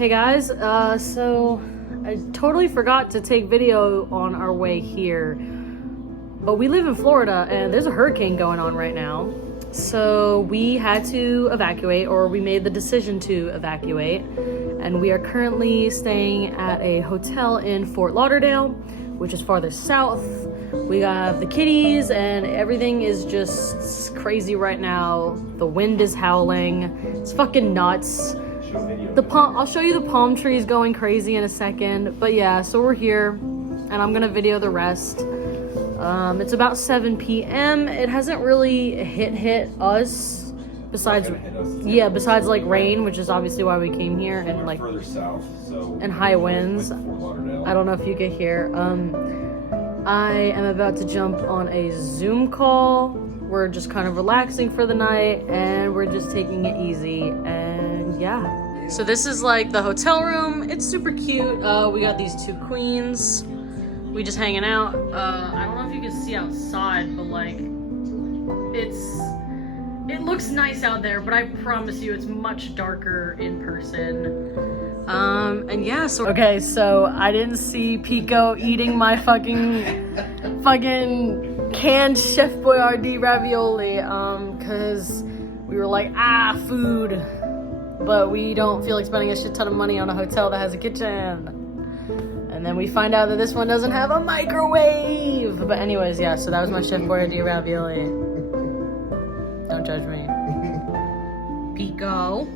Hey guys, so I totally forgot to take video on our way here, but we live in Florida and there's a hurricane going on right now. So we had to evacuate, or we made the decision to evacuate, and we are currently staying at a hotel in Fort Lauderdale, which is farther south. We have the kitties and everything is just crazy right now. The wind is howling. It's fucking nuts. I'll show you the palm trees going crazy in a second. But yeah, so we're here and I'm gonna video the rest. It's about 7 p.m. It hasn't really hit us besides like rain, which is obviously why we came here, and like further south, and high winds. I don't know if you can hear. I am about to jump on a Zoom call. We're just kind of relaxing for the night and we're just taking it easy, and yeah. So this is like the hotel room. It's super cute. We got these two queens. We just hanging out. I don't know if you can see outside, but like it looks nice out there, but I promise you it's much darker in person. And yeah, so okay, so I didn't see Pico eating my fucking canned Chef Boyardee ravioli, cause we were like, food, but we don't feel like spending a shit ton of money on a hotel that has a kitchen. And then we find out that this one doesn't have a microwave. But anyways, yeah, so that was my Chef Boyardee ravioli. Don't judge me. Pico.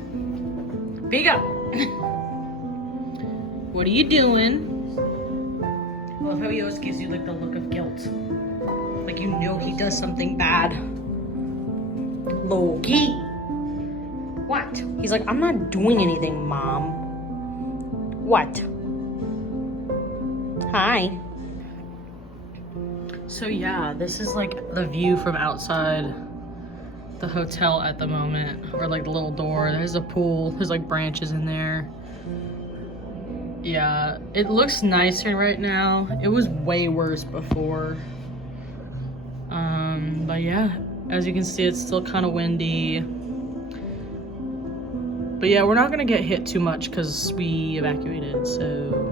What are you doing? I love how he always gives you like the look of guilt. Like you know he does something bad. Loki. What? He's like, I'm not doing anything, Mom. What? Hi. So yeah, this is like the view from outside the hotel at the moment, or like the little door. There's a pool. There's like branches in there. Yeah, it looks nicer right now. It was way worse before. But yeah, as you can see, it's still kind of windy. But yeah, we're not gonna get hit too much because we evacuated, so.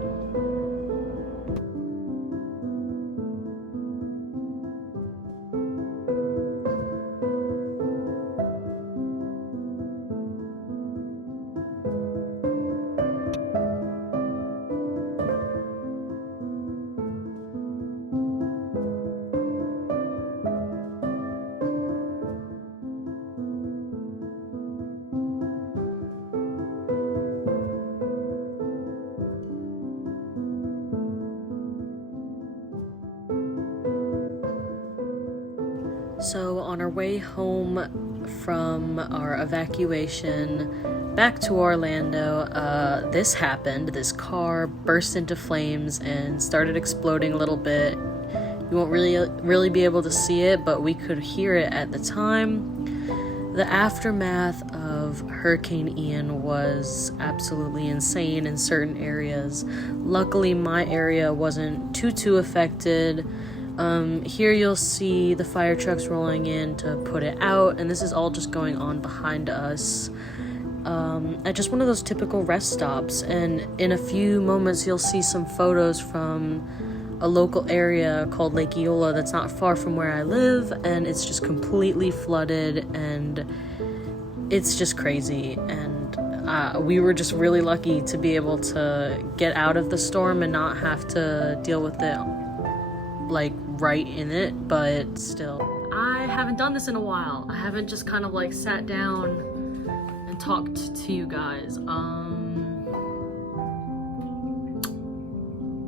So on our way home from our evacuation back to Orlando, this happened. This car burst into flames and started exploding a little bit. You won't really be able to see it, but we could hear it at the time. The aftermath of Hurricane Ian was absolutely insane in certain areas. Luckily, my area wasn't too affected. Here you'll see the fire trucks rolling in to put it out, and this is all just going on behind us at just one of those typical rest stops. And in a few moments you'll see some photos from a local area called Lake Eola that's not far from where I live, and it's just completely flooded and it's just crazy. And we were just really lucky to be able to get out of the storm and not have to deal with it like right in it, but still. I haven't done this in a while. I haven't just kind of like sat down and talked to you guys.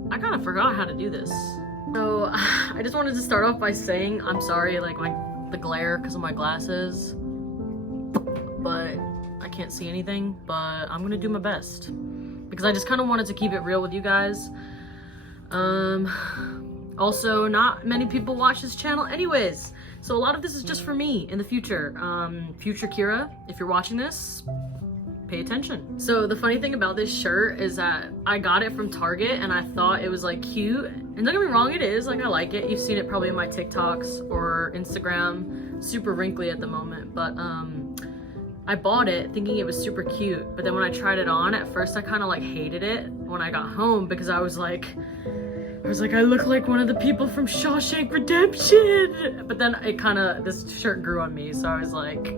I kind of forgot how to do this. So I just wanted to start off by saying I'm sorry, like the glare because of my glasses, but I can't see anything, but I'm gonna do my best because I just kind of wanted to keep it real with you guys. Also, not many people watch this channel anyways, so a lot of this is just for me in the future. Future Kira, if you're watching this, pay attention. So the funny thing about this shirt is that I got it from Target and I thought it was like cute. And don't get me wrong, it is, like I like it. You've seen it probably in my TikToks or Instagram. Super wrinkly at the moment, but I bought it thinking it was super cute, but then when I tried it on, at first I kind of like hated it when I got home because I was like, I look like one of the people from Schaubeck Redemption. But then this shirt grew on me, so I was like,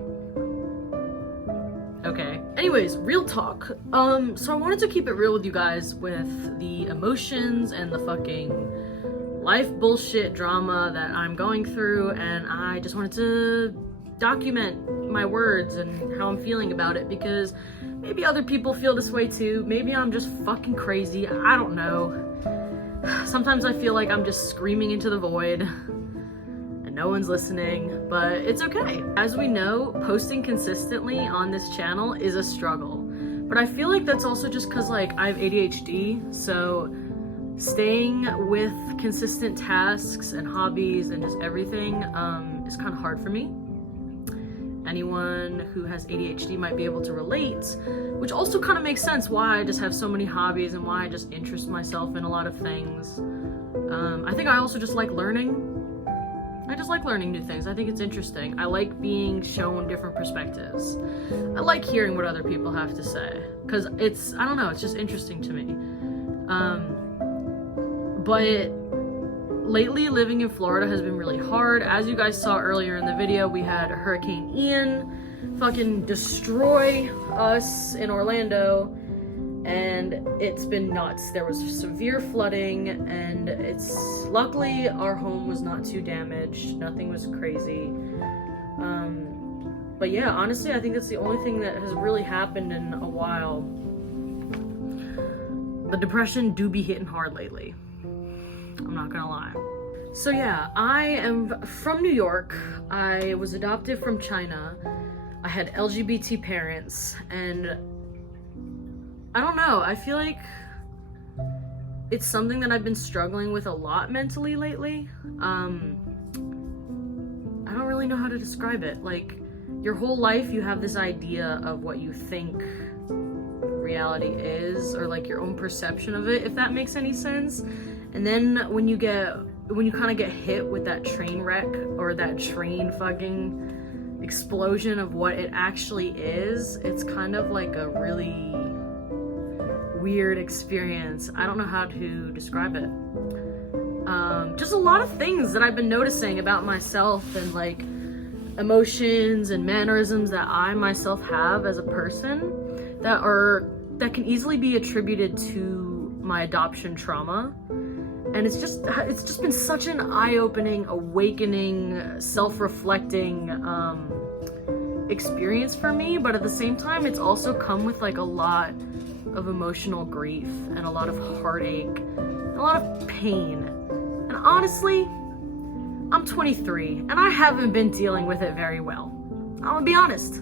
okay. Anyways, real talk. So I wanted to keep it real with you guys with the emotions and the fucking life bullshit drama that I'm going through, and I just wanted to document my words and how I'm feeling about it, because maybe other people feel this way too. Maybe I'm just fucking crazy. I don't know. Sometimes I feel like I'm just screaming into the void and no one's listening, but it's okay. As we know, posting consistently on this channel is a struggle, but I feel like that's also just because like I have ADHD, so staying with consistent tasks and hobbies and just everything is kind of hard for me. Anyone who has ADHD might be able to relate, which also kind of makes sense why I just have so many hobbies and why I just interest myself in a lot of things. I think I also just like learning. I just like learning new things. I think it's interesting. I like being shown different perspectives. I like hearing what other people have to say, because I don't know, it's just interesting to me. But lately, living in Florida has been really hard. As you guys saw earlier in the video, we had Hurricane Ian fucking destroy us in Orlando, and it's been nuts. There was severe flooding, and luckily our home was not too damaged. Nothing was crazy. But yeah, honestly, I think that's the only thing that has really happened in a while. The depression do be hitting hard lately. I'm not gonna lie. So yeah, I am from New York. I was adopted from China. I had LGBT parents, and I don't know, I feel like it's something that I've been struggling with a lot mentally lately. I don't really know how to describe it. Like, your whole life you have this idea of what you think reality is, or like your own perception of it, if that makes any sense. And then when you kind of get hit with that train wreck or that train fucking explosion of what it actually is, it's kind of like a really weird experience. I don't know how to describe it. Just a lot of things that I've been noticing about myself, and like emotions and mannerisms that I myself have as a person that can easily be attributed to my adoption trauma. And it's just been such an eye-opening, awakening, self-reflecting experience for me, but at the same time it's also come with like a lot of emotional grief and a lot of heartache and a lot of pain. And honestly, I'm 23 and I haven't been dealing with it very well. I'm gonna be honest.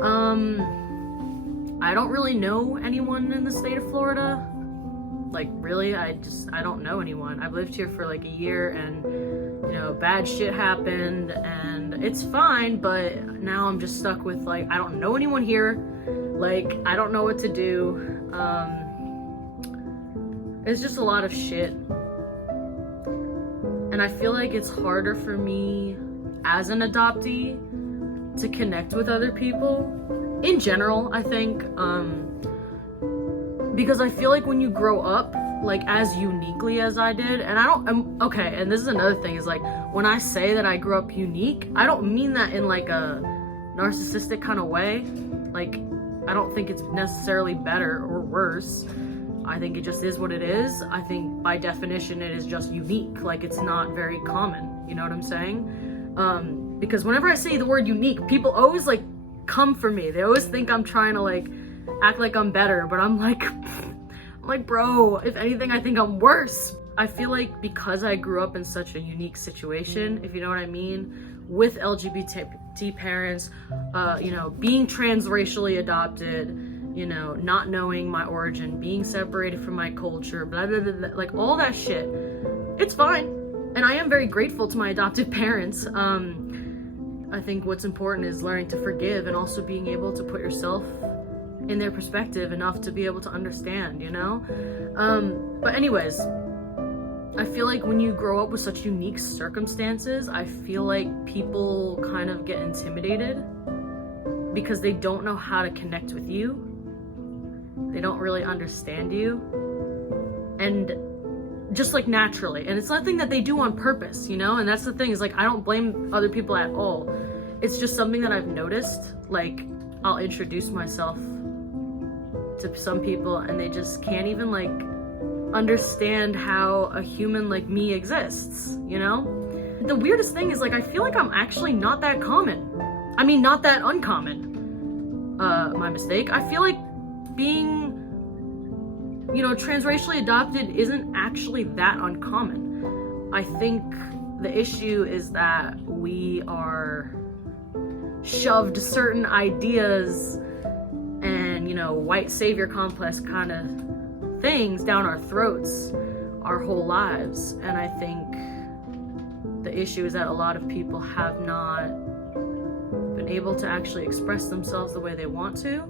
I don't really know anyone in the state of Florida. Like, really, I don't know anyone. I've lived here for like a year, and you know, bad shit happened, and it's fine, but now I'm just stuck with like, I don't know anyone here. Like, I don't know what to do. It's just a lot of shit. And I feel like it's harder for me as an adoptee to connect with other people in general, I think. Because I feel like when you grow up, like, as uniquely as I did, and okay, and this is another thing, is like, when I say that I grew up unique, I don't mean that in like a narcissistic kind of way. Like, I don't think it's necessarily better or worse. I think it just is what it is. I think by definition it is just unique. Like, it's not very common, you know what I'm saying? Because whenever I say the word unique, people always like come for me. They always think I'm trying to like act like I'm better, but I'm like, bro, if anything, I think I'm worse. I feel like because I grew up in such a unique situation, if you know what I mean, with LGBT parents, you know, being transracially adopted, you know, not knowing my origin, being separated from my culture, blah, blah, blah, blah, like all that shit, it's fine. And I am very grateful to my adoptive parents. I think what's important is learning to forgive and also being able to put yourself in their perspective enough to be able to understand, you know? But anyways, I feel like when you grow up with such unique circumstances, I feel like people kind of get intimidated because they don't know how to connect with you. They don't really understand you. And just like naturally. And it's nothing that they do on purpose, you know? And that's the thing, is like, I don't blame other people at all. It's just something that I've noticed. Like, I'll introduce myself to some people and they just can't even like understand how a human like me exists, you know? The weirdest thing is like, I feel like I'm actually not that common. I mean, not that uncommon. My mistake. I feel like being, you know, transracially adopted isn't actually that uncommon. I think the issue is that we are shoved certain ideas and, you know, white savior complex kind of things down our throats our whole lives. And I think the issue is that a lot of people have not been able to actually express themselves the way they want to,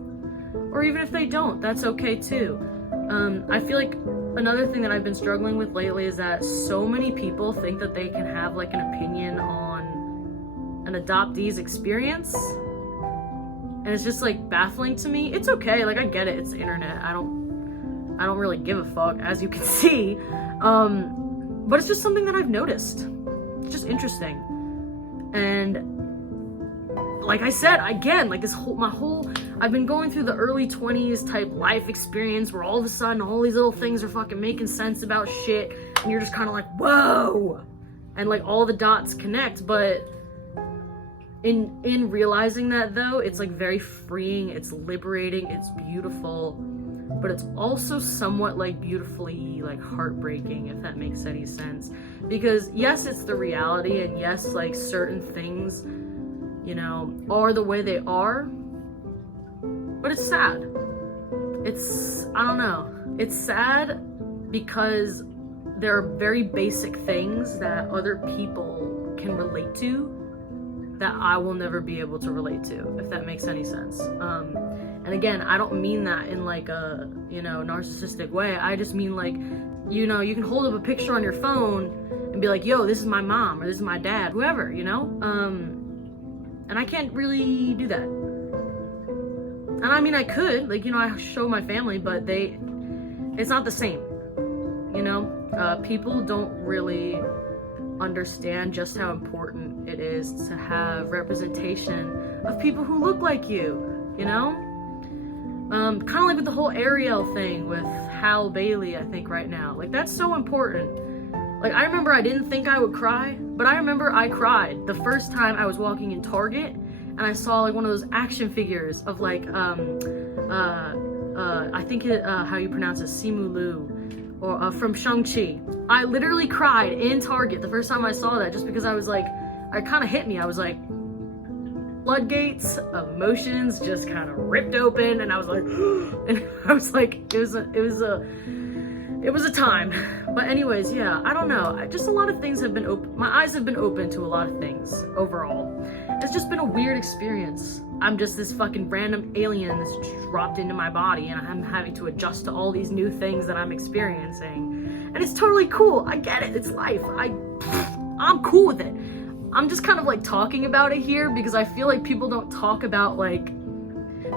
or even if they don't, that's okay too. I feel like another thing that I've been struggling with lately is that so many people think that they can have like an opinion on an adoptee's experience, and it's just like baffling to me. It's okay, like I get it, it's the internet. I don't really give a fuck, as you can see. But it's just something that I've noticed. It's just interesting. And like I said, again, like I've been going through the early 20s type life experience where all of a sudden all these little things are fucking making sense about shit, and you're just kind of like, whoa, and like all the dots connect. But in realizing that though, it's like very freeing, it's liberating, it's beautiful, but it's also somewhat like beautifully like heartbreaking, if that makes any sense. Because yes, it's the reality, and yes, like certain things, you know, are the way they are, but it's sad. I don't know. It's sad because there are very basic things that other people can relate to that I will never be able to relate to, if that makes any sense. And again, I don't mean that in like a, you know, narcissistic way. I just mean like, you know, you can hold up a picture on your phone and be like, yo, this is my mom, or this is my dad, whoever, you know? And I can't really do that. And I mean, I could, like, you know, I show my family, but it's not the same, you know? People don't really understand just how important it is to have representation of people who look like you know? Kind of like with the whole Ariel thing with Hal Bailey, I think right now. Like, that's so important. Like, I remember I didn't think I would cry, but I remember I cried the first time I was walking in Target and I saw like one of those action figures of like, I think how you pronounce it, Simu Liu, or from Shang-Chi. I literally cried in Target the first time I saw that, just because I was like, it kind of hit me. I was like, floodgates of emotions just kind of ripped open, and I was like, and I was like, it was a time. But anyways, yeah, I don't know. Just a lot of things have been open. My eyes have been open to a lot of things overall. It's just been a weird experience. I'm just this fucking random alien that's dropped into my body, and I'm having to adjust to all these new things that I'm experiencing. And it's totally cool. I get it. It's life. I'm cool with it. I'm just kind of like talking about it here because I feel like people don't talk about like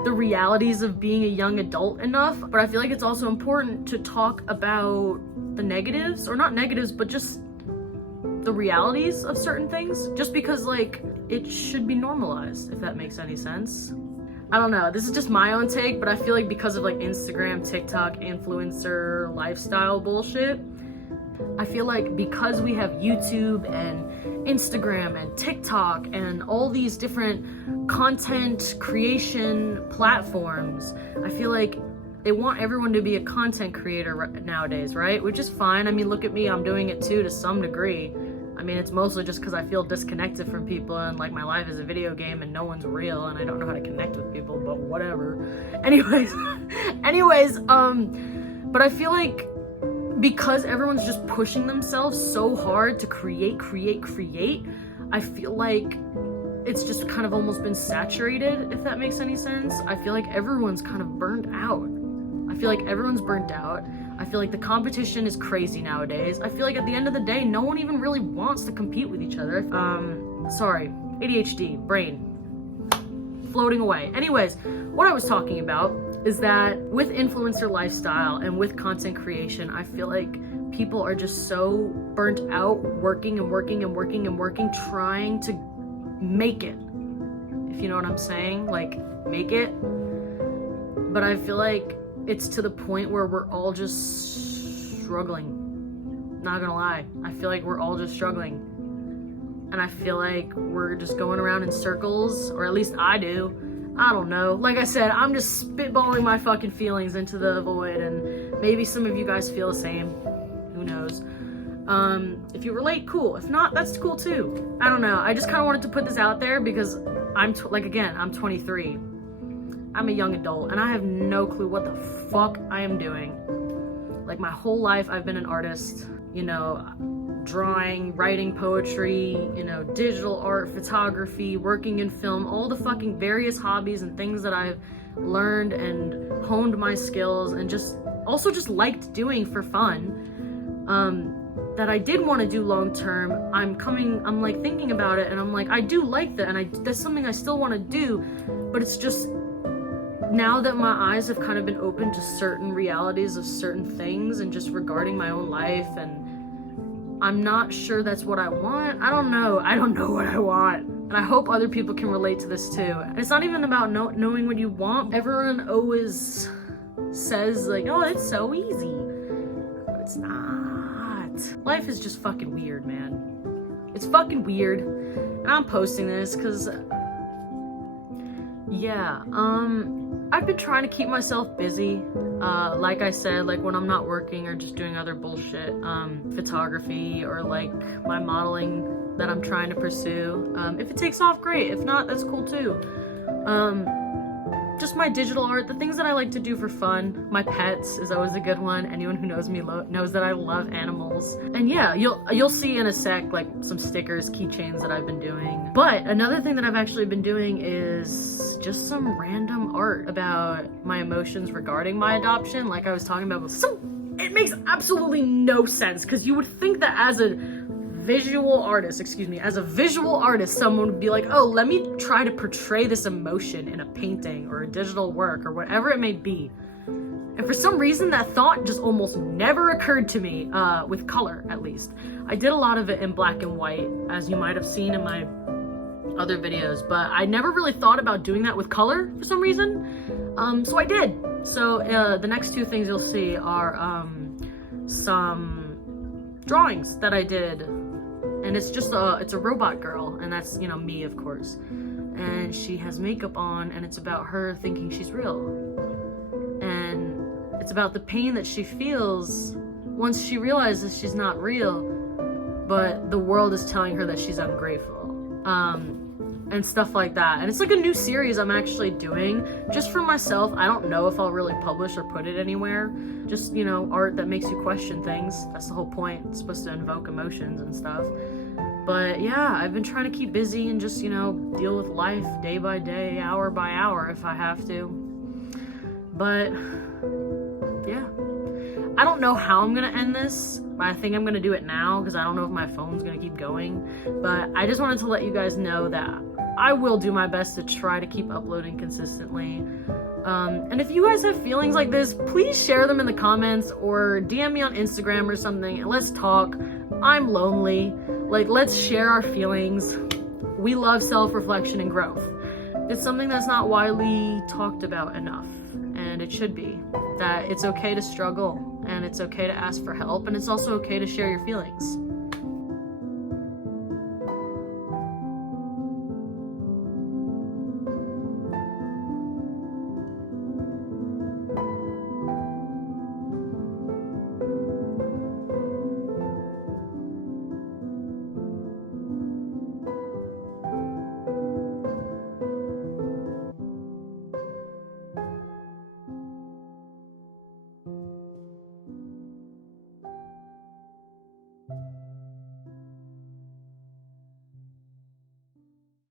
the realities of being a young adult enough. But I feel like it's also important to talk about the negatives, or not negatives, but just the realities of certain things, just because like it should be normalized, if that makes any sense. I don't know, this is just my own take, but I feel like because of like Instagram, TikTok, influencer, lifestyle bullshit, I feel like because we have YouTube and Instagram and TikTok and all these different content creation platforms, I feel like they want everyone to be a content creator nowadays, right? Which is fine. I mean, look at me, I'm doing it too to some degree. I mean, it's mostly just because I feel disconnected from people, and like my life is a video game and no one's real and I don't know how to connect with people, but whatever. Anyways, but I feel like because everyone's just pushing themselves so hard to create, I feel like it's just kind of almost been saturated, if that makes any sense. I feel like everyone's kind of burnt out. I feel like everyone's burnt out. I feel like the competition is crazy nowadays. I feel like at the end of the day, no one even really wants to compete with each other. Sorry, ADHD, brain. floating away. Anyways, what I was talking about is that with influencer lifestyle and with content creation, I feel like people are just so burnt out working and working and working and working, trying to make it. If you know what I'm saying, like make it. But I feel like it's to the point where we're all just struggling. Not gonna lie. I feel like we're all just struggling. And I feel like we're just going around in circles, or at least I do. I don't know. Like I said, I'm just spitballing my fucking feelings into the void, and maybe some of you guys feel the same. Who knows? If you relate, cool. If not, that's cool too. I don't know. I just kind of wanted to put this out there because I'm 23. I'm a young adult, and I have no clue what the fuck I am doing. Like, my whole life, I've been an artist, you know, drawing, writing poetry, you know, digital art, photography, working in film, all the fucking various hobbies and things that I've learned and honed my skills and just liked doing for fun, that I did want to do long term. I'm like thinking about it, and I'm like, I do like that, and that's something I still want to do, but it's just, now that my eyes have kind of been open to certain realities of certain things and just regarding my own life, and I'm not sure that's what I want. I don't know what I want. And I hope other people can relate to this too. And it's not even about knowing what you want. Everyone always says like, oh, it's so easy. But it's not. Life is just fucking weird, man. It's fucking weird. And I'm posting this because, yeah, I've been trying to keep myself busy. Like I said, like when I'm not working or just doing other bullshit, photography or like my modeling that I'm trying to pursue. If it takes off, great. If not, that's cool too. Just my digital art, the things that I like to do for fun. My pets is always a good one. Anyone who knows me knows that I love animals. And yeah, you'll see in a sec like some stickers, keychains that I've been doing. But another thing that I've actually been doing is just some random art about my emotions regarding my adoption. Like I was talking about, it makes absolutely no sense because you would think that as a visual artist, someone would be like, oh, let me try to portray this emotion in a painting or a digital work or whatever it may be. And for some reason, that thought just almost never occurred to me, with color, at least. I did a lot of it in black and white, as you might have seen in my other videos, but I never really thought about doing that with color for some reason. So I did. So the next two things you'll see are some drawings that I did. And it's just it's a robot girl, and that's, you know, me, of course. And she has makeup on, and it's about her thinking she's real. And it's about the pain that she feels once she realizes she's not real, but the world is telling her that she's ungrateful. And stuff like that. And it's like a new series I'm actually doing just for myself. I don't know if I'll really publish or put it anywhere. Just, you know, art that makes you question things. That's the whole point. It's supposed to invoke emotions and stuff. But yeah, I've been trying to keep busy and just, you know, deal with life day by day, hour by hour if I have to. But yeah, I don't know how I'm gonna end this. I think I'm gonna do it now because I don't know if my phone's gonna keep going. But I just wanted to let you guys know that I will do my best to try to keep uploading consistently. And if you guys have feelings like this, please share them in the comments or DM me on Instagram or something and let's talk. I'm lonely. Like, let's share our feelings. We love self-reflection and growth. It's something that's not widely talked about enough, and it should be. That it's okay to struggle, and it's okay to ask for help, and it's also okay to share your feelings.